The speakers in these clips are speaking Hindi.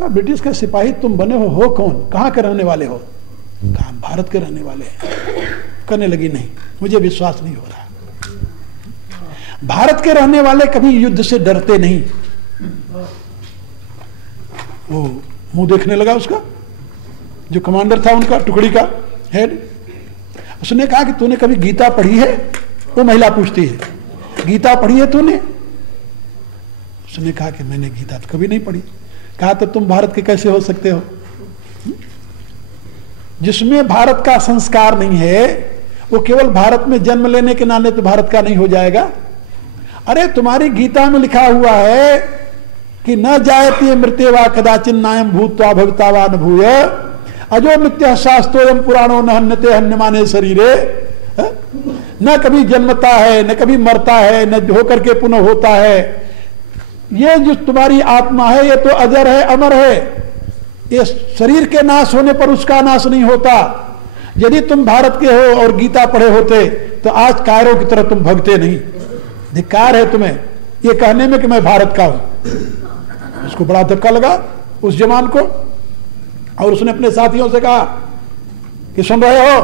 कहा ब्रिटिश का सिपाही तुम बने हो कौन, कहाँ के रहने वाले हो? कहा भारत के रहने वाले हैं। करने लगी नहीं, मुझे विश्वास नहीं हो रहा। भारत के रहने वाले कभी युद्ध से डरते नहीं। वो मुंह देखने लगा उसका, जो कमांडर था उनका, टुकड़ी का हेड। उसने कहा कि तूने कभी गीता पढ़ी है? वो महिला पूछती है, गीता पढ़ी है तूने? उसने कहा कि मैंने गीता तो कभी नहीं पढ़ी। कहा तो तुम भारत के कैसे हो सकते हो? जिसमें भारत का संस्कार नहीं है वो केवल भारत में जन्म लेने के नाते तो भारत का नहीं हो जाएगा। अरे तुम्हारी गीता में लिखा हुआ है कि न जायते मृत्यवा कदाचिन नायम भूत्वा भविता वा न भूय अजो नित्य शास्त्रोयम पुराणो न हन्यते हन्यमाने शरीरे। न कभी जन्मता है, न कभी मरता है, न होकर के पुनः होता है। ये जो तुम्हारी आत्मा है ये तो अजर है, अमर है। ये शरीर के नाश होने पर उसका नाश नहीं होता। यदि तुम भारत के हो और गीता पढ़े होते तो आज कायरों की तरह तुम भगते नहीं। धिक्कार है तुम्हें ये कहने में कि मैं भारत का हूं। उसको बड़ा धक्का लगा उस जवान को, और उसने अपने साथियों से कहा कि सुन रहे हो,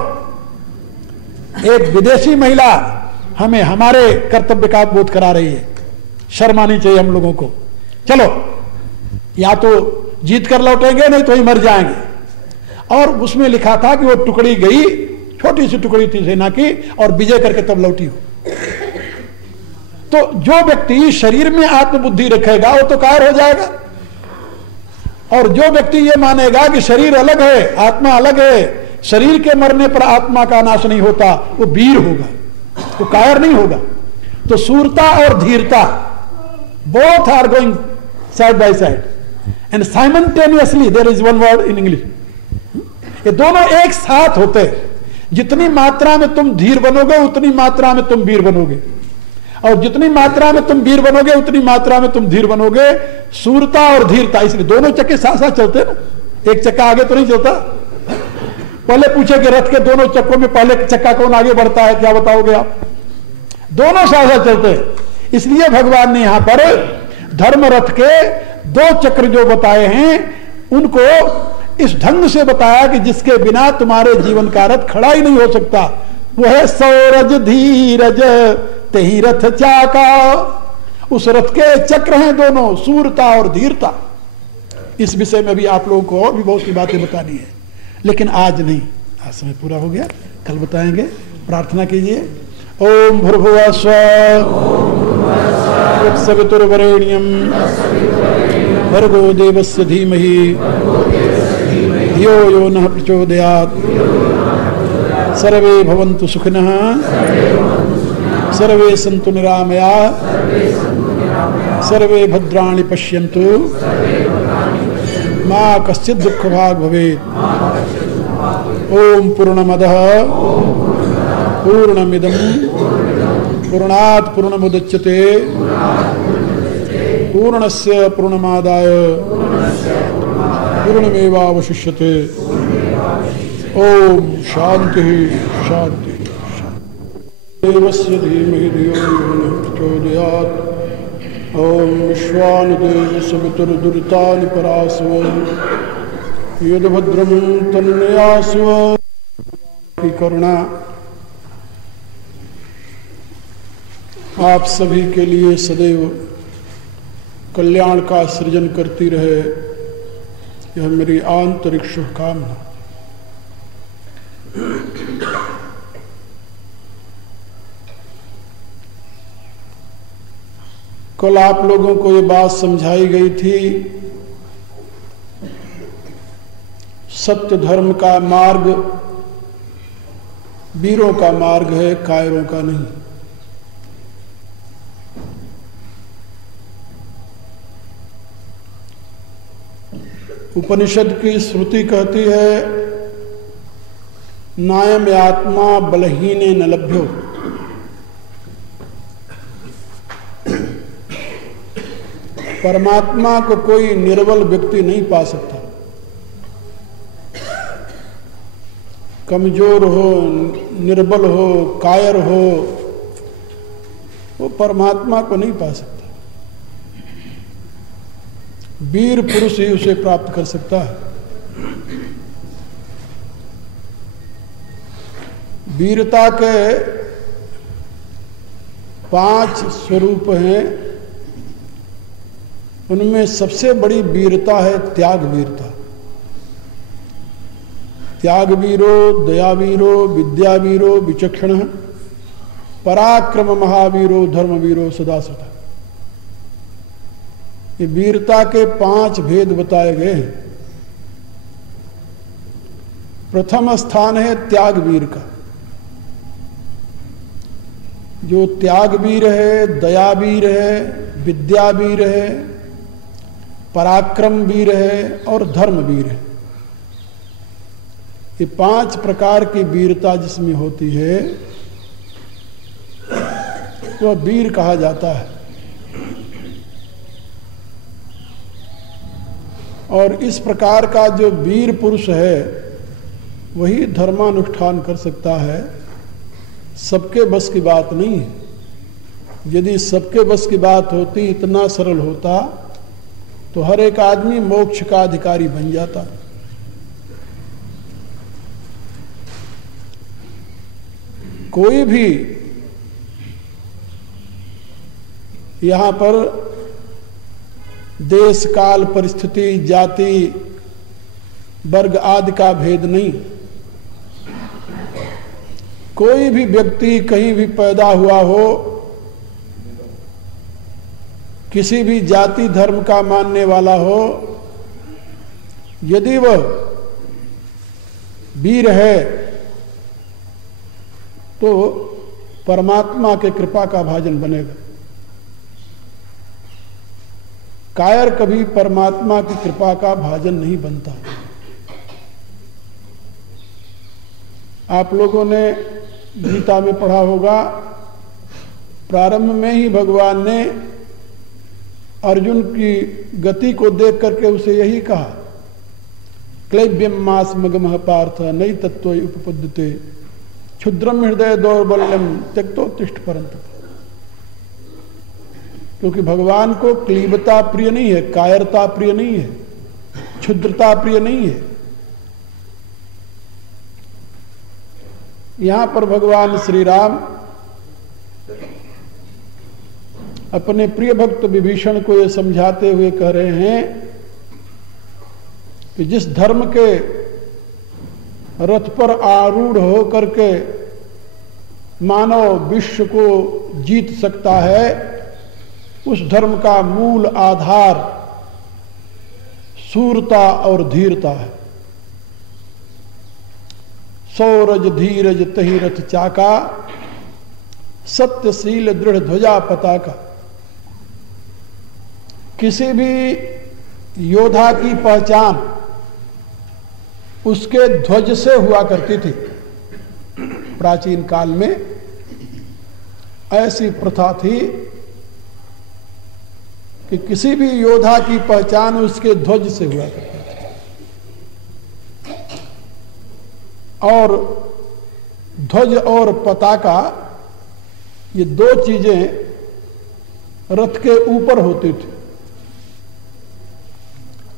एक विदेशी महिला हमें हमारे कर्तव्य का बोध करा रही है, शर्म आनी चाहिए हम लोगों को। चलो या तो जीत कर लौटेंगे नहीं तो ही मर जाएंगे। और उसमें लिखा था कि वो टुकड़ी गई, छोटी सी टुकड़ी थी सेना की, और विजय करके तब लौटी हो। तो जो व्यक्ति शरीर में आत्मबुद्धि रखेगा वो तो कायर हो जाएगा, और जो व्यक्ति ये मानेगा कि शरीर अलग है आत्मा अलग है, शरीर के मरने पर आत्मा का नाश नहीं होता, वो वीर होगा, वो कायर नहीं होगा। तो सूरता और धीरता both are going side by side and simultaneously there is one word in English. ये दोनों एक साथ होते हैं। जितनी मात्रा में तुम धीर बनोगे उतनी मात्रा में तुम वीर बनोगे, और जितनी मात्रा में तुम वीर बनोगे उतनी मात्रा में तुम धीर बनोगे। सूरता और धीरता, इसलिए दोनों चक्के साथ साथ चलते हैं ना, एक चक्का आगे तो नहीं चलता। पहले पूछे कि रथ के दोनों चक्कों में पहले चक्का कौन आगे बढ़ता है, क्या बताओगे आप? दोनों साथ साथ चलते हैं। इसलिए भगवान ने यहां पर धर्म रथ के दो चक्र जो बताए हैं उनको इस ढंग से बताया कि जिसके बिना तुम्हारे जीवन का रथ खड़ा ही नहीं हो सकता। वो है सौरज धीरज तेहि रथ चाका। उस रथ के चक्र हैं दोनों, सूरता और धीरता। इस विषय में भी आप लोगों को और भी बहुत सी बातें बतानी है, लेकिन आज नहीं, आज समय पूरा हो गया, कल बताएंगे। प्रार्थना कीजिए। ओम भूर्भुवः स्वः तत्सवितुर्वरेण्यं भर्गो देवस्य धीमहि धियो यो नः प्रचोदयात्। सर्वे भवन्तु सुखिनः सर्वे सन्तु निरामयाः सर्वे भद्राणि पश्यन्तु मा कश्चित् दुःखभाग् भवेत्। ओम पूर्णमदः पूर्णमिदं पूर्णात् पूर्णमुदच्यते पूर्णस्य पूर्णमादाय पूर्णमेवावशिष्यते। ओम शांति शांति शांति। देवस्य धीमहि धियो यो नः प्रचोदयात्। ओम विश्वानुदेव सवितुर्दुरितानि परासव यद्भद्रं तन्नयास्व की करुणा आप सभी के लिए सदैव कल्याण का सृजन करती रहे, यह मेरी आंतरिक शुभकामना। कल आप लोगों को ये बात समझाई गई थी, सत्य धर्म का मार्ग वीरों का मार्ग है, कायरों का नहीं। उपनिषद की श्रुति कहती है नायम आत्मा बलहीने न लभ्यो। परमात्मा को कोई निर्बल व्यक्ति नहीं पा सकता। कमजोर हो, निर्बल हो, कायर हो, वो परमात्मा को नहीं पा सकता। वीर पुरुष ही उसे प्राप्त कर सकता है। वीरता के 5 स्वरूप हैं। उनमें सबसे बड़ी वीरता है त्याग वीरता। त्याग वीरो दया वीरो विद्या वीरो विचक्षण पराक्रम महावीरो धर्म वीरो सदा सदा। ये वीरता के 5 भेद बताए गए हैं। प्रथम स्थान है त्याग वीर का। जो त्याग वीर है, दया वीर है, विद्या वीर है, पराक्रम वीर है और धर्म वीर है। ये 5 प्रकार की वीरता जिसमें होती है वह वीर कहा जाता है। और इस प्रकार का जो वीर पुरुष है वही धर्मानुष्ठान कर सकता है। सबके बस की बात नहीं है। यदि सबके बस की बात होती, इतना सरल होता, तो हर एक आदमी मोक्ष का अधिकारी बन जाता। कोई भी यहां पर देश काल परिस्थिति जाति वर्ग आदि का भेद नहीं। कोई भी व्यक्ति कहीं भी पैदा हुआ हो, किसी भी जाति धर्म का मानने वाला हो, यदि वह वीर है तो परमात्मा के कृपा का भाजन बनेगा। कायर कभी परमात्मा की कृपा का भाजन नहीं बनता। आप लोगों ने गीता में पढ़ा होगा, प्रारंभ में ही भगवान ने अर्जुन की गति को देख करके उसे यही कहा, क्लैब्यम मास मगमः पार्थ नई तत्व उपपद्यते क्षुद्रम हृदय दौर्बल्यम त्यक्तोत्तिष्ठ परंतु। क्योंकि भगवान को क्लीबता प्रिय नहीं है, कायरता प्रिय नहीं है, क्षुद्रता प्रिय नहीं है। यहां पर भगवान श्री राम अपने प्रिय भक्त विभीषण को यह समझाते हुए कह रहे हैं कि जिस धर्म के रथ पर आरूढ़ होकर के मानव विश्व को जीत सकता है, उस धर्म का मूल आधार शूरता और धीरता है। सौरज धीरज तहि रथ चाका सत्यशील दृढ़ ध्वजा पताका। किसी भी योद्धा की पहचान उसके ध्वज से हुआ करती थी। प्राचीन काल में ऐसी प्रथा थी कि किसी भी योद्धा की पहचान उसके ध्वज से हुआ करती थी। और ध्वज और पताका ये 2 चीजें रथ के ऊपर होती थी।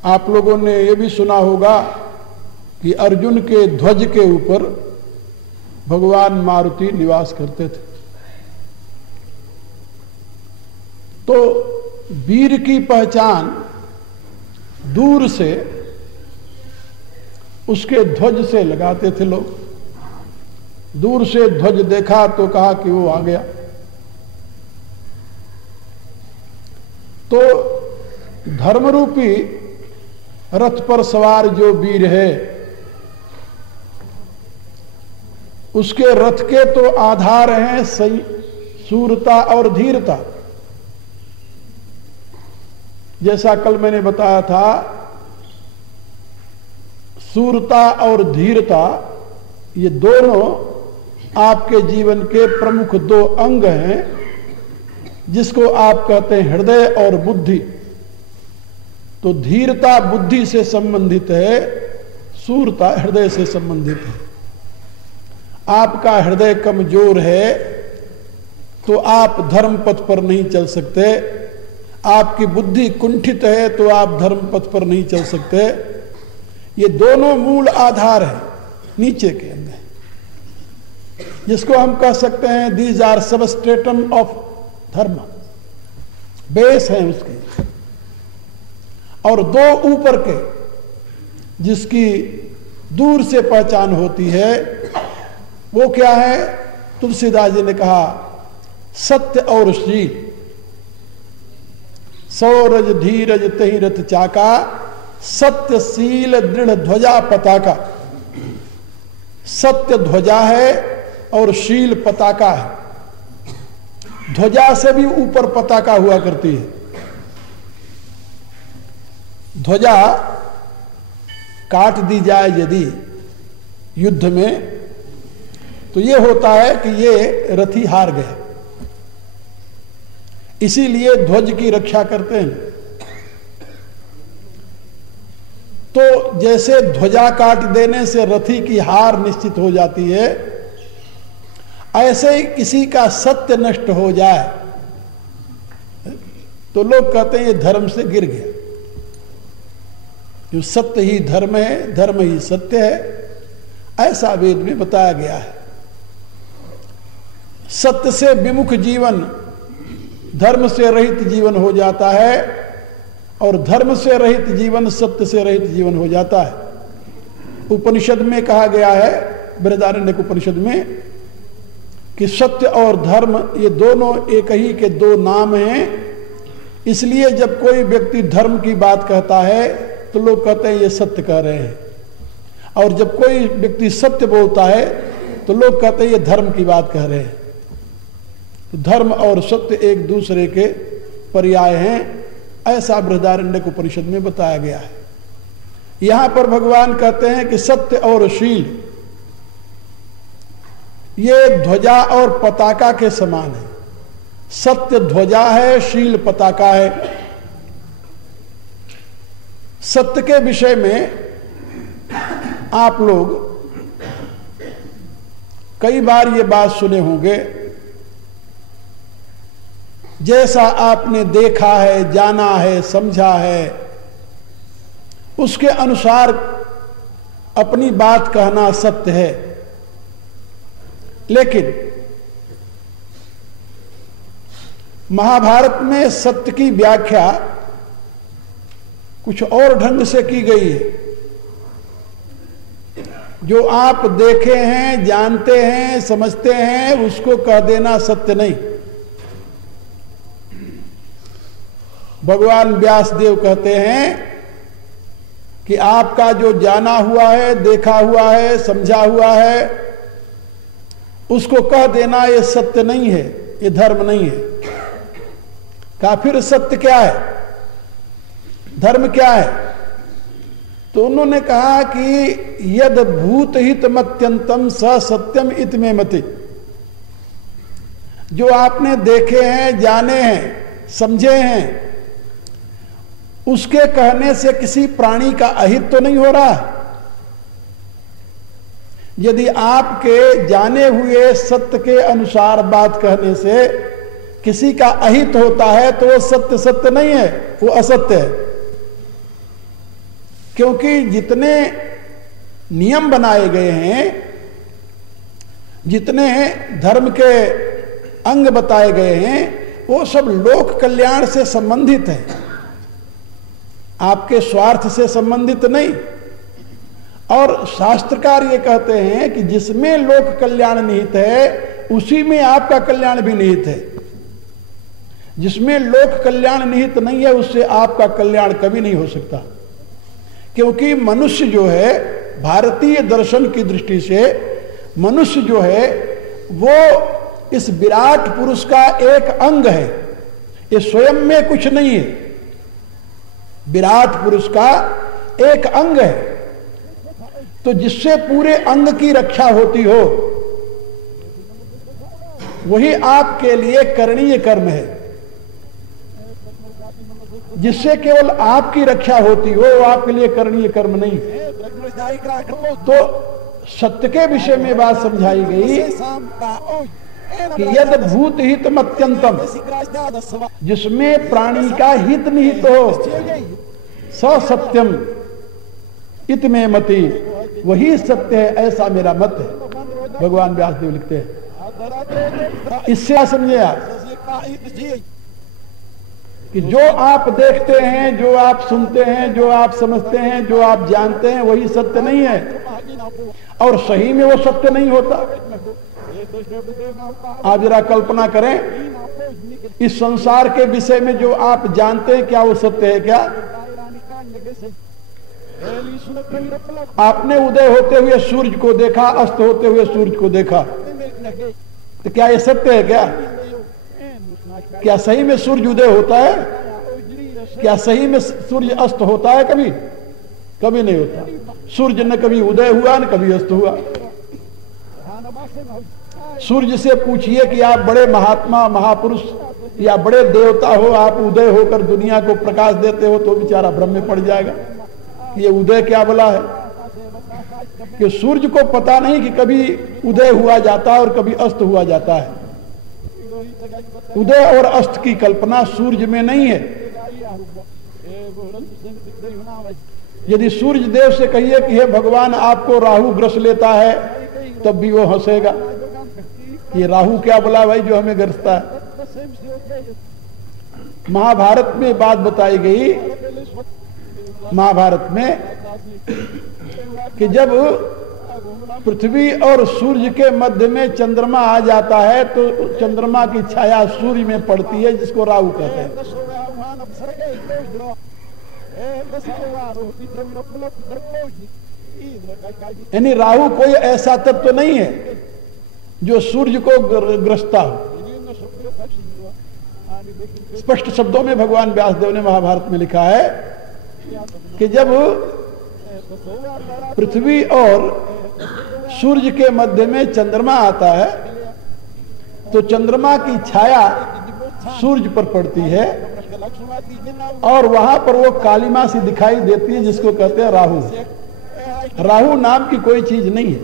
आप लोगों ने यह भी सुना होगा कि अर्जुन के ध्वज के ऊपर भगवान मारुति निवास करते थे। तो वीर की पहचान दूर से उसके ध्वज से लगाते थे लोग। दूर से ध्वज देखा तो कहा कि वो आ गया। तो धर्मरूपी रथ पर सवार जो वीर है, उसके रथ के तो आधार हैं शूरता और धीरता। जैसा कल मैंने बताया था, शूरता और धीरता ये दोनों आपके जीवन के प्रमुख 2 अंग हैं, जिसको आप कहते हैं हृदय और बुद्धि। तो धीरता बुद्धि से संबंधित है, शूरता हृदय से संबंधित है। आपका हृदय कमजोर है तो आप धर्म पथ पर नहीं चल सकते। आपकी बुद्धि कुंठित है तो आप धर्म पथ पर नहीं चल सकते। ये दोनों मूल आधार है नीचे के अंदर, जिसको हम कह सकते हैं दीज आर सबस्ट्रेटम ऑफ धर्म, बेस है उसके। और दो ऊपर के जिसकी दूर से पहचान होती है वो क्या है? तुलसीदास जी ने कहा सत्य और शील, सौरज धीरज तहि रथ चाका, सत्य शील दृढ़ ध्वजा पताका। सत्य ध्वजा है और शील पताका है। ध्वजा से भी ऊपर पताका हुआ करती है। ध्वजा काट दी जाए यदि युद्ध में तो ये होता है कि ये रथी हार गए, इसीलिए ध्वज की रक्षा करते हैं। तो जैसे ध्वजा काट देने से रथी की हार निश्चित हो जाती है, ऐसे ही किसी का सत्य नष्ट हो जाए तो लोग कहते हैं ये धर्म से गिर गया। जो सत्य ही धर्म है, धर्म ही सत्य है, ऐसा वेद में बताया गया है। सत्य से विमुख जीवन धर्म से रहित जीवन हो जाता है और धर्म से रहित जीवन सत्य से रहित जीवन हो जाता है। उपनिषद में कहा गया है, बृहदारण्यक उपनिषद में, कि सत्य और धर्म ये दोनों एक ही के दो नाम हैं। इसलिए जब कोई व्यक्ति धर्म की बात कहता है तो लोग कहते हैं ये सत्य कह रहे हैं, और जब कोई व्यक्ति सत्य बोलता है तो लोग कहते हैं ये धर्म की बात कह रहे हैं। तो धर्म और सत्य एक दूसरे के पर्याय हैं, ऐसा बृहदारण्यक उपनिषद में बताया गया है। यहां पर भगवान कहते हैं कि सत्य और शील ये ध्वजा और पताका के समान है। सत्य ध्वजा है, शील पताका है। सत्य के विषय में आप लोग कई बार ये बात सुने होंगे, जैसा आपने देखा है, जाना है, समझा है, उसके अनुसार अपनी बात कहना सत्य है। लेकिन महाभारत में सत्य की व्याख्या कुछ और ढंग से की गई है। जो आप देखे हैं, जानते हैं, समझते हैं, उसको कह देना सत्य नहीं। भगवान व्यासदेव कहते हैं कि आपका जो जाना हुआ है, देखा हुआ है, समझा हुआ है, उसको कह देना ये सत्य नहीं है, ये धर्म नहीं है। कहा फिर सत्य क्या है, धर्म क्या है? तो उन्होंने कहा कि यद भूत हितमत्यंतम स सत्यम इत में मति। जो आपने देखे हैं, जाने हैं, समझे हैं, उसके कहने से किसी प्राणी का अहित तो नहीं हो रहा। यदि आपके जाने हुए सत्य के अनुसार बात कहने से किसी का अहित होता है तो वो सत्य सत्य नहीं है, वो असत्य है। क्योंकि जितने नियम बनाए गए हैं, जितने धर्म के अंग बताए गए हैं, वो सब लोक कल्याण से संबंधित है, आपके स्वार्थ से संबंधित नहीं। और शास्त्रकार ये कहते हैं कि जिसमें लोक कल्याण निहित है उसी में आपका कल्याण भी निहित है। जिसमें लोक कल्याण निहित नहीं है उससे आपका कल्याण कभी नहीं हो सकता। क्योंकि मनुष्य जो है, भारतीय दर्शन की दृष्टि से मनुष्य जो है वो इस विराट पुरुष का एक अंग है, ये स्वयं में कुछ नहीं है। विराट पुरुष का एक अंग है, तो जिससे पूरे अंग की रक्षा होती हो वही आपके लिए करणीय कर्म है। जिससे केवल आपकी रक्षा होती हो वो आपके लिए करणीय कर्म नहीं है। तो सत्य के विषय में बात समझाई गई कि यद भूत हितम अत्यंतम, जिसमें प्राणी का हित निहित हो, स सत्यम इत में मति, वही सत्य है, ऐसा मेरा मत है। भगवान व्यासदेव लिखते हैं। इससे क्या समझे आप कि जो आप देखते हैं, जो आप सुनते हैं, जो आप समझते हैं, जो आप जानते हैं, वही सत्य नहीं है, और सही में वो सत्य नहीं होता। आप जरा कल्पना करें, इस संसार के विषय में जो आप जानते हैं, क्या वो सत्य है? क्या आपने उदय होते हुए सूरज को देखा, अस्त होते हुए सूरज को देखा, तो क्या ये सत्य है? क्या सही में सूरज उदय होता है? क्या सही में सूरज अस्त होता है? कभी कभी नहीं होता। सूरज न कभी उदय हुआ न कभी अस्त हुआ। सूर्य से पूछिए कि आप बड़े महात्मा, महापुरुष या बड़े देवता हो, आप उदय होकर दुनिया को प्रकाश देते हो, तो बेचारा भ्रम में पड़ जाएगा कि ये उदय क्या बोला है। कि सूर्य को पता नहीं कि कभी उदय हुआ जाता है और कभी अस्त हुआ जाता है। उदय और अस्त की कल्पना सूर्य में नहीं है। यदि सूर्य देव से कहिए कि हे भगवान, आपको राहु ग्रस लेता है, तब भी वो हंसेगा। ये राहु क्या बोला भाई जो हमें ग्रसता है। महाभारत में बात बताई गई, महाभारत में, कि जब पृथ्वी और सूर्य के मध्य में चंद्रमा आ जाता है, तो चंद्रमा की छाया सूर्य में पड़ती है, जिसको राहु कहते हैं। यानी राहु कोई ऐसा तत्व नहीं है जो सूर्य को ग्रसता हो। स्पष्ट शब्दों में भगवान व्यासदेव ने महाभारत में लिखा है कि जब पृथ्वी और सूर्य के मध्य में चंद्रमा आता है, तो चंद्रमा की छाया सूर्य पर पड़ती है और वहां पर वो कालिमा सी दिखाई देती है, जिसको कहते हैं राहु। राहु नाम की कोई चीज नहीं है।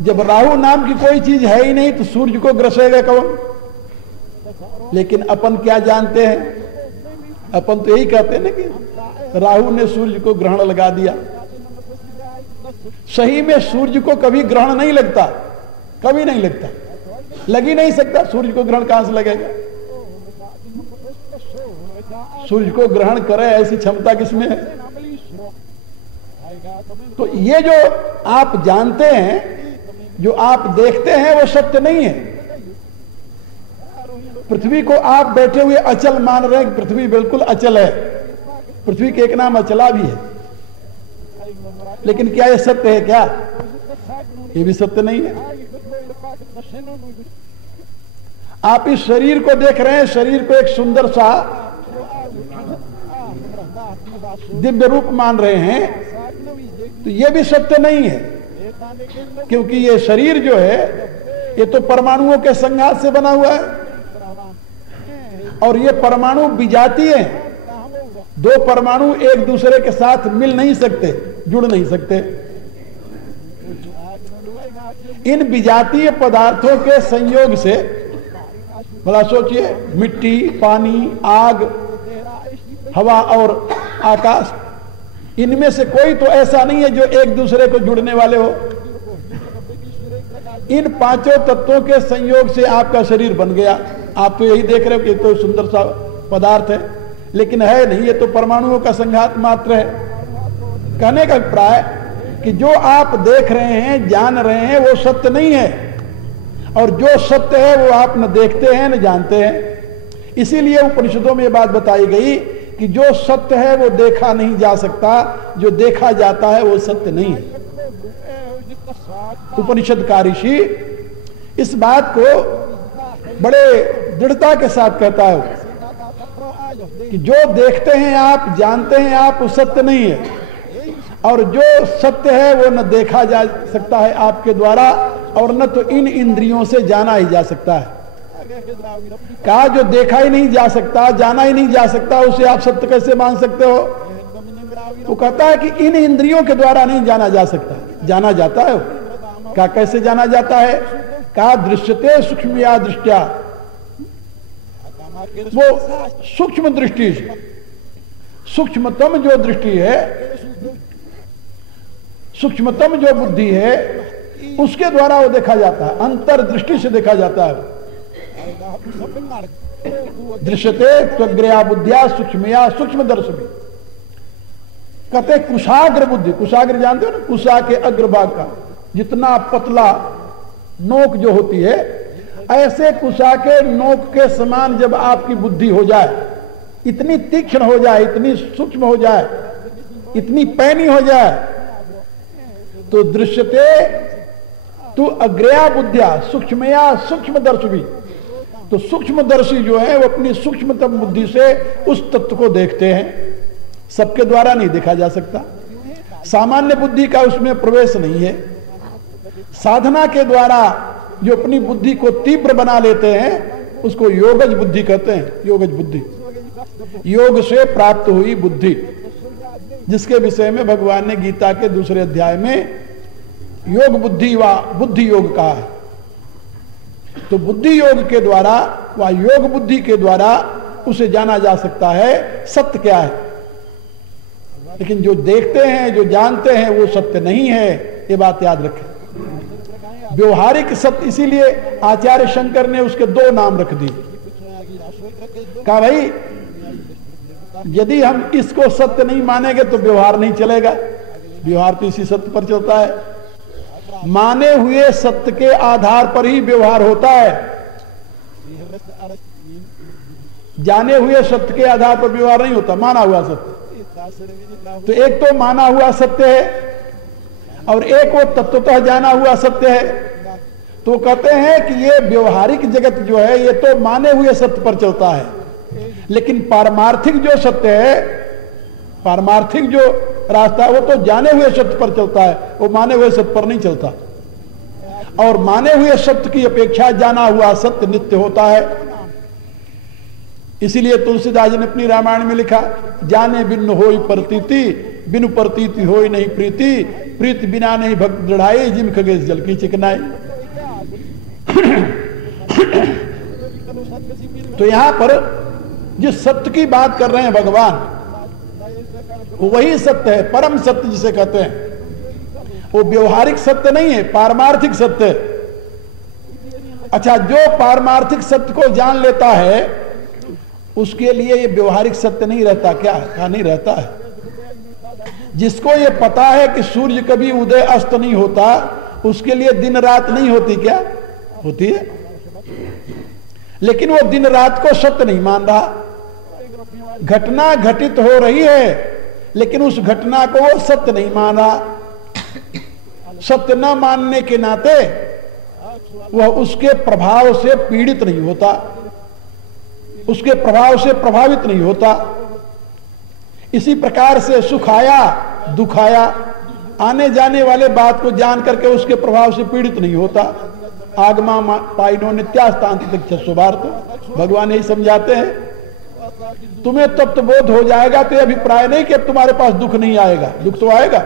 जब राहु नाम की कोई चीज है ही नहीं, तो सूर्य को ग्रसेगा कौन? लेकिन अपन क्या जानते हैं? अपन तो यही कहते हैं ना कि राहु ने सूर्य को ग्रहण लगा दिया। सही में सूर्य को कभी ग्रहण नहीं लगता, कभी नहीं लगता, लग ही नहीं सकता। सूर्य को ग्रहण कहां से लगेगा? सूर्य को ग्रहण करे ऐसी क्षमता किसमें है? तो ये जो आप जानते हैं, जो आप देखते हैं, वो सत्य नहीं है। पृथ्वी को आप बैठे हुए अचल मान रहे हैं, पृथ्वी बिल्कुल अचल है। पृथ्वी के एक नाम अचला भी है, लेकिन क्या ये सत्य है? क्या ये भी सत्य नहीं है। आप इस शरीर को देख रहे हैं, शरीर को एक सुंदर सा दिव्य रूप मान रहे हैं, तो ये भी सत्य नहीं है, क्योंकि ये शरीर जो है, ये तो परमाणुओं के संघात से बना हुआ है, और ये परमाणु विजातीय हैं। दो परमाणु एक दूसरे के साथ मिल नहीं सकते, जुड़ नहीं सकते। इन विजातीय पदार्थों के संयोग से, भला सोचिए, मिट्टी, पानी, आग, हवा और आकाश, इनमें से कोई तो ऐसा नहीं है जो एक दूसरे को जुड़ने वाले हो। इन पांचों तत्वों के संयोग से आपका शरीर बन गया। आप तो यही देख रहे हो कि तो सुंदर सा पदार्थ है, लेकिन है नहीं, ये तो परमाणुओं का संघात मात्र है। कहने का अभिप्राय कि जो आप देख रहे हैं, जान रहे हैं, वो सत्य नहीं है, और जो सत्य है वो आप न देखते हैं न जानते हैं। इसीलिए उपनिषदों में ये बात बताई गई कि जो सत्य है वो देखा नहीं जा सकता, जो देखा जाता है वो सत्य नहीं है। उपनिषद का ऋषि इस बात को बड़े दृढ़ता के साथ कहता है कि जो देखते हैं आप, जानते हैं आप, वो सत्य नहीं है, और जो सत्य है वो न देखा जा सकता है आपके द्वारा, और न तो इन इंद्रियों से जाना ही जा सकता है। कहा जो देखा ही नहीं जा सकता, जाना ही नहीं जा सकता, उसे आप सत्य कैसे मान सकते हो? वो कहता है कि इन इंद्रियों के द्वारा नहीं जाना जा सकता, जाना जाता है। का कैसे जाना जाता है? का दृश्यते सूक्ष्म या दृष्टिया, वो सूक्ष्म दृष्टि से, सूक्ष्मतम जो दृष्टि है, सूक्ष्मतम जो बुद्धि है, उसके द्वारा वो देखा जाता है, अंतर्दृष्टि से देखा जाता है। दृश्यते त्वग्रया बुद्धिया सूक्ष्मया सूक्ष्म दर्शनी। कहते कुशाग्र बुद्धि, कुशाग्र जानते हो ना, कुशा के अग्रभाग का जितना पतला नोक जो होती है, ऐसे कुशा के नोक के समान जब आपकी बुद्धि हो जाए, इतनी तीक्ष्ण हो जाए, इतनी सूक्ष्म हो जाए, इतनी पैनी हो जाए, तो दृश्यते तू अग्रया बुद्धिया सूक्ष्मया सूक्ष्म दर्शी। तो सूक्ष्मदर्शी जो है वो अपनी सूक्ष्मतम बुद्धि से उस तत्व को देखते हैं, सबके द्वारा नहीं देखा जा सकता, सामान्य बुद्धि का उसमें प्रवेश नहीं है। साधना के द्वारा जो अपनी बुद्धि को तीव्र बना लेते हैं उसको योगज बुद्धि कहते हैं। योगज बुद्धि, योग से प्राप्त हुई बुद्धि, जिसके विषय में भगवान ने गीता के दूसरे अध्याय में योग बुद्धि व बुद्धि योग कहा है। तो बुद्धि योग के द्वारा व योग बुद्धि के द्वारा उसे जाना जा सकता है सत्य क्या है। लेकिन जो देखते हैं, जो जानते हैं, वो सत्य नहीं है, ये बात याद रखें। व्यवहारिक सत्य, इसीलिए आचार्य शंकर ने उसके दो नाम रख दिए। कहा भाई यदि हम इसको सत्य नहीं मानेंगे तो व्यवहार नहीं चलेगा, व्यवहार तो इसी सत्य पर चलता है। माने हुए सत्य के आधार पर ही व्यवहार होता है, जाने हुए सत्य के आधार पर व्यवहार नहीं होता, माना हुआ सत्य। तो एक तो माना हुआ सत्य है और एक वो तत्वतः जाना हुआ सत्य है। तो कहते हैं कि ये व्यवहारिक जगत जो है ये तो माने हुए सत्य पर चलता है, लेकिन पारमार्थिक जो सत्य है, पारमार्थिक जो रास्ता है वो तो जाने हुए सत्य पर चलता है, वो माने हुए सत्य पर नहीं चलता। और माने हुए सत्य की अपेक्षा जाना हुआ सत्य नित्य होता है। इसीलिए तुलसीदास जी ने अपनी रामायण में लिखा, जाने बिन होई प्रतीति, बिनु प्रतीति होई नहीं प्रीति, प्रीति बिना नहीं भक्त दृढ़ाई, जिम खगेश जल की चिकनाई। तो यहां पर जिस सत्य की बात कर रहे हैं भगवान, वही सत्य है, परम सत्य जिसे कहते हैं। वो व्यवहारिक सत्य नहीं है, पारमार्थिक सत्य है। अच्छा, जो पारमार्थिक सत्य को जान लेता है उसके लिए ये व्यवहारिक सत्य नहीं रहता क्या? क्या नहीं रहता है? जिसको ये पता है कि सूर्य कभी उदय अस्त नहीं होता, उसके लिए दिन रात नहीं होती क्या? होती है। लेकिन वो दिन रात को सत्य नहीं मान रहा। घटना घटित हो रही है लेकिन उस घटना को वो सत्य नहीं मान रहा। सत्य न मानने के नाते वह उसके प्रभाव से पीड़ित नहीं होता, उसके प्रभाव से प्रभावित नहीं होता। इसी प्रकार से सुख आया दुख आया, आने जाने वाले बात को जान करके उसके प्रभाव से पीड़ित नहीं होता। आगमा पाइनो नित्यास्तांत सुभार्थ, भगवान यही समझाते हैं। तुम्हें तत्व बोध हो जाएगा तो अभिप्राय नहीं कि अब तुम्हारे पास दुख नहीं आएगा, दुख तो आएगा।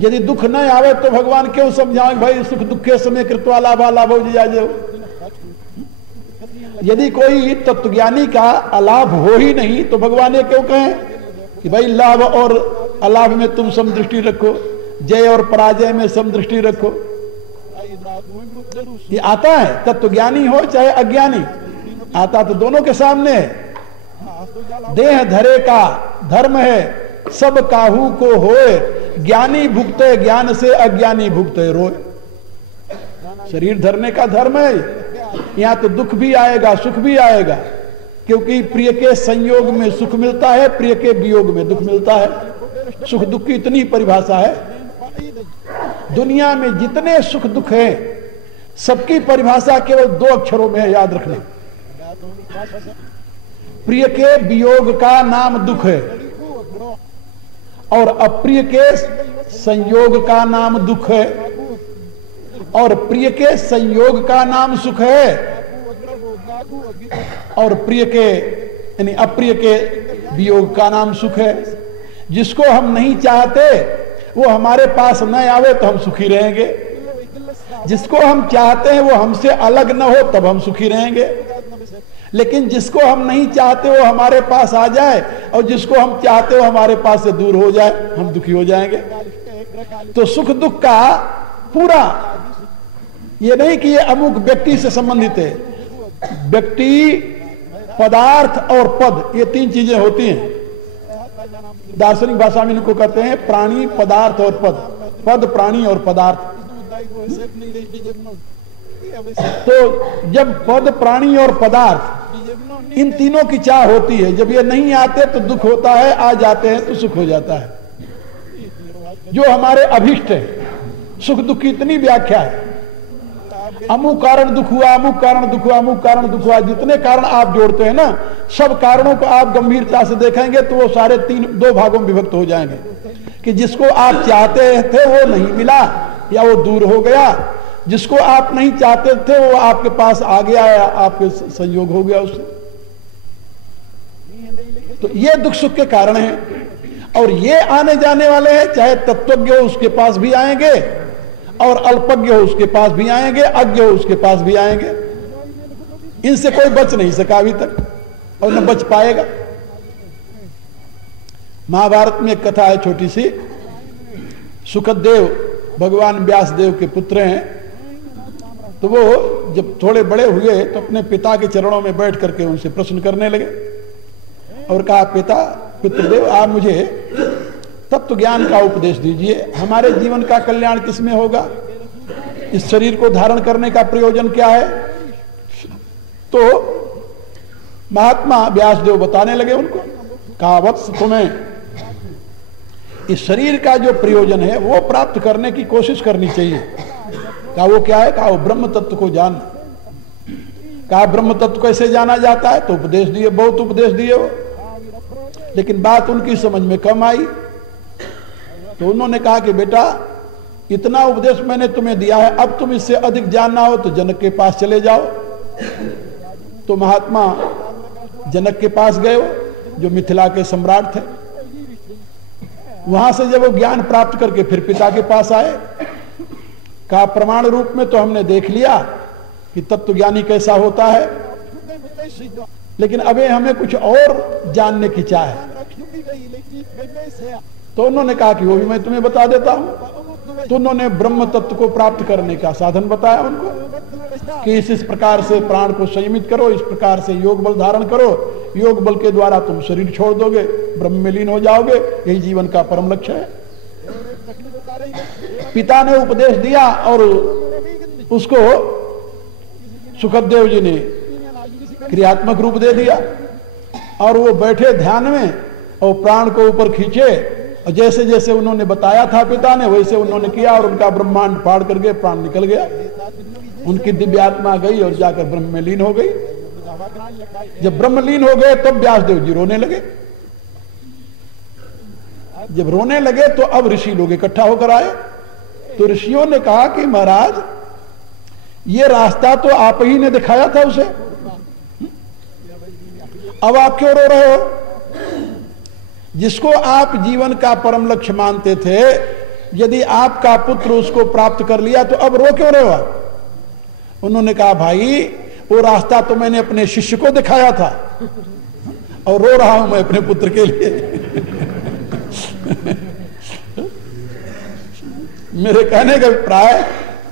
यदि दुख न आवे तो भगवान क्यों समझाएं भाई सुख दुखे समय कृत्वा लाभा लाभो जाओ। यदि कोई तत्वज्ञानी का अलाभ हो ही नहीं तो भगवान ये क्यों कहें कि भाई लाभ और अलाभ में तुम समदृष्टि रखो, जय और पराजय में समदृष्टि रखो। ये आता है, तत्वज्ञानी हो चाहे अज्ञानी, आता तो दोनों के सामने है। देह धरे का धर्म है, सब काहू को होए, ज्ञानी भुगते ज्ञान से अज्ञानी भुगते रोए। शरीर धरने का धर्म है। यहां तो दुख भी आएगा सुख भी आएगा, क्योंकि प्रिय के संयोग में सुख मिलता है, प्रिय के वियोग में दुख मिलता है। सुख दुख की इतनी परिभाषा है। दुनिया में जितने सुख दुख है सबकी परिभाषा केवल दो अक्षरों में है, याद रखना। प्रिय के वियोग का नाम दुख है और अप्रिय के संयोग का नाम दुख है, और प्रिय के संयोग का नाम सुख है, और प्रिय के यानी अप्रिय के वियोग का नाम सुख है। जिसको हम नहीं चाहते वो हमारे पास न आवे तो हम सुखी रहेंगे। जिसको हम चाहते हैं वो हमसे अलग न हो तब हम सुखी रहेंगे। लेकिन जिसको हम नहीं चाहते वो हमारे पास आ जाए और जिसको हम चाहते हो हमारे पास से दूर हो जाए, हम दुखी हो जाएंगे। तो सुख दुख का पूरा ये नहीं कि ये अमुक व्यक्ति से संबंधित है। व्यक्ति, पदार्थ और पद, ये तीन चीजें होती हैं। दार्शनिक भाषा में इनको कहते हैं प्राणी, पदार्थ और पद। पद, प्राणी और पदार्थ। तो जब पद, प्राणी और पदार्थ, इन तीनों की चाह होती है। जब ये नहीं आते तो दुख होता है, आ जाते हैं तो सुख हो जाता है। जो हमारे अभिष्ट है, सुख दुख की इतनी व्याख्या है। अमुक कारण दुख हुआ, अमुक कारण दुख हुआ, अमुक कारण दुख हुआ। जितने कारण आप जोड़ते हैं ना, सब कारणों को आप गंभीरता से देखेंगे तो वो सारे दो भागों में विभक्त हो जाएंगे। कि जिसको आप चाहते थे वो नहीं मिला या वो दूर हो गया, जिसको आप नहीं चाहते थे वो आपके पास आ गया या आपके संयोग हो गया उससे। तो ये दुख सुख के कारण हैं। और ये आने जाने वाले हैं, चाहे तत्वज्ञ हो उसके पास भी आएंगे और अल्पज्ञ हो उसके पास भी आएंगे, अज्ञ हो उसके पास भी आएंगे। इनसे कोई बच नहीं सका अभी तक और न बच पाएगा। महाभारत में एक कथा है छोटी सी। सुखदेव भगवान व्यास देव के पुत्र हैं। तो वो जब थोड़े बड़े हुए तो अपने पिता के चरणों में बैठ करके उनसे प्रश्न करने लगे और कहा, पितृदेव आप मुझे तत्व ज्ञान का उपदेश दीजिए। हमारे जीवन का कल्याण किसमें होगा? इस शरीर को धारण करने का प्रयोजन क्या है? तो महात्मा व्यासदेव बताने लगे उनको। कहा, वत्स तुम्हें इस शरीर का जो प्रयोजन है वो प्राप्त करने की कोशिश करनी चाहिए। कहा, वो क्या है? कहा, वो ब्रह्म तत्व को जानना। कहा, ब्रह्म तत्व कैसे जाना जाता है? तो उपदेश दिए, बहुत उपदेश दिए वो, लेकिन बात उनकी समझ में कम आई। तो उन्होंने कहा कि बेटा, इतना उपदेश मैंने तुम्हें दिया है, अब तुम इससे अधिक जानना हो तो जनक के पास चले जाओ। तो महात्मा जनक के पास गए, जो मिथिला के सम्राट थे। वहां से जब वो ज्ञान प्राप्त करके फिर पिता के पास आए, कहा, प्रमाण रूप में तो हमने देख लिया कि तत्व ज्ञानी कैसा होता है, लेकिन अबे हमें कुछ और जानने की चाह है। तो उन्होंने कहा कि वो भी मैं तुम्हें बता देता हूं। तो उन्होंने ब्रह्म तत्व को प्राप्त करने का साधन बताया उनको कि इस प्रकार से प्राण को संयमित करो, इस प्रकार से योग बल धारण करो, योग बल के द्वारा तुम शरीर छोड़ दोगे, ब्रह्म में लीन हो जाओगे, यही जीवन का परम लक्ष्य है। पिता ने उपदेश दिया और उसको सुखदेव जी ने क्रियात्मक रूप दे दिया और वो बैठे ध्यान में और प्राण को ऊपर खींचे और जैसे जैसे उन्होंने बताया था पिता ने वैसे उन्होंने किया और उनका ब्रह्मांड फाड़ करके प्राण निकल गया। उनकी दिव्य आत्मा गई और जाकर ब्रह्म में लीन हो गई। जब ब्रह्म लीन हो गए तब व्यासदेव जी रोने लगे। जब रोने लगे तो अब ऋषि लोग इकट्ठा होकर आए। तो ऋषियों ने कहा कि महाराज, ये रास्ता तो आप ही ने दिखाया था उसे, अब आप क्यों रो रहे हो? जिसको आप जीवन का परम लक्ष्य मानते थे, यदि आपका पुत्र उसको प्राप्त कर लिया तो अब रो क्यों रहे हो? उन्होंने कहा, भाई वो रास्ता तो मैंने अपने शिष्य को दिखाया था और रो रहा हूं मैं अपने पुत्र के लिए। मेरे कहने का अभिप्राय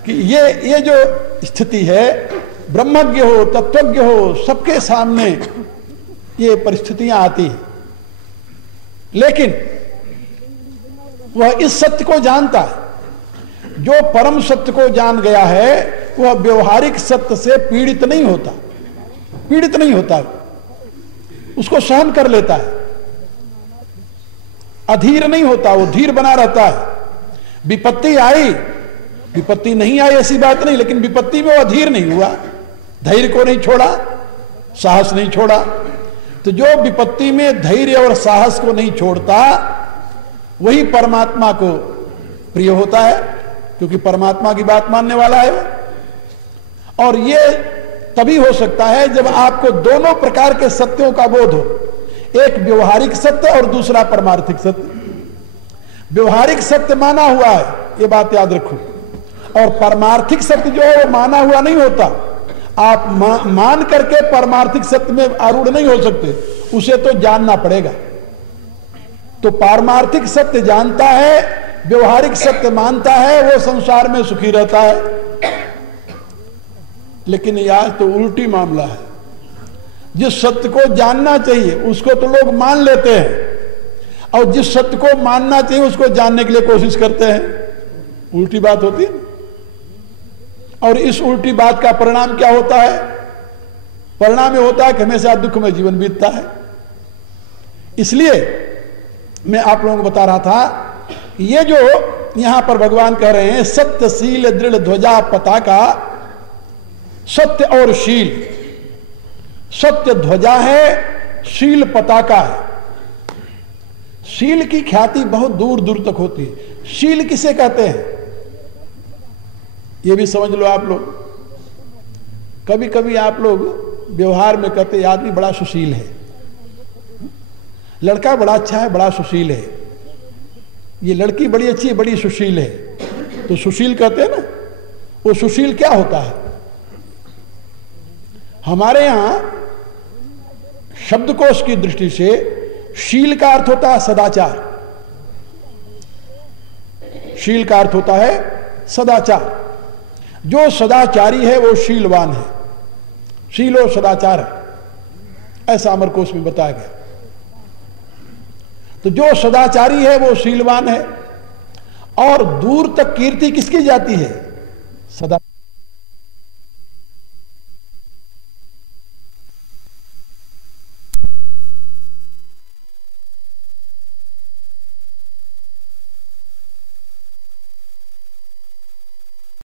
कि ये जो स्थिति है, ब्रह्मज्ञ हो, तत्वज्ञ हो, सबके सामने ये परिस्थितियां आती हैं, लेकिन वह इस सत्य को जानता है। जो परम सत्य को जान गया है वह व्यवहारिक सत्य से पीड़ित नहीं होता, पीड़ित नहीं होता, उसको सहन कर लेता है, अधीर नहीं होता, वो धीर बना रहता है। विपत्ति आई, विपत्ति नहीं आई ऐसी बात नहीं, लेकिन विपत्ति में वो अधीर नहीं हुआ, धैर्य को नहीं छोड़ा, साहस नहीं छोड़ा। तो जो विपत्ति में धैर्य और साहस को नहीं छोड़ता वही परमात्मा को प्रिय होता है, क्योंकि परमात्मा की बात मानने वाला है। और ये तभी हो सकता है जब आपको दोनों प्रकार के सत्यों का बोध हो, एक व्यवहारिक सत्य और दूसरा परमार्थिक सत्य। व्यवहारिक सत्य माना हुआ है, ये बात याद रखो। और परमार्थिक सत्य जो है वो माना हुआ नहीं होता। आप मान करके परमार्थिक सत्य में आरूढ़ नहीं हो सकते, उसे तो जानना पड़ेगा। तो पारमार्थिक सत्य जानता है, व्यवहारिक सत्य मानता है, वो संसार में सुखी रहता है। लेकिन आज तो उल्टी मामला है। जिस सत्य को जानना चाहिए उसको तो लोग मान लेते हैं, और जिस सत्य को मानना चाहिए उसको जानने के लिए कोशिश करते हैं। उल्टी बात होती है। और इस उल्टी बात का परिणाम क्या होता है? परिणाम ये होता है कि हमेशा दुख में जीवन बीतता है। इसलिए मैं आप लोगों को बता रहा था, ये जो यहां पर भगवान कह रहे हैं सत्यशील दृढ़ ध्वजा पताका, सत्य और शील, सत्य ध्वजा है, शील पताका है। शील की ख्याति बहुत दूर दूर तक होती है। शील किसे कहते हैं ये भी समझ लो आप लोग। कभी कभी आप लोग व्यवहार में कहते हैं आदमी बड़ा सुशील है, लड़का बड़ा अच्छा है, बड़ा सुशील है, ये लड़की बड़ी अच्छी है, बड़ी सुशील है। तो सुशील कहते हैं ना, वो सुशील क्या होता है? हमारे यहां शब्दकोश की दृष्टि से शील का अर्थ होता है सदाचार। शील का अर्थ होता है सदाचार। जो सदाचारी है वो शीलवान है। शील और सदाचार है, ऐसा अमरकोश में बताया गया। तो जो सदाचारी है वो शीलवान है। और दूर तक कीर्ति किसकी जाती है? सदा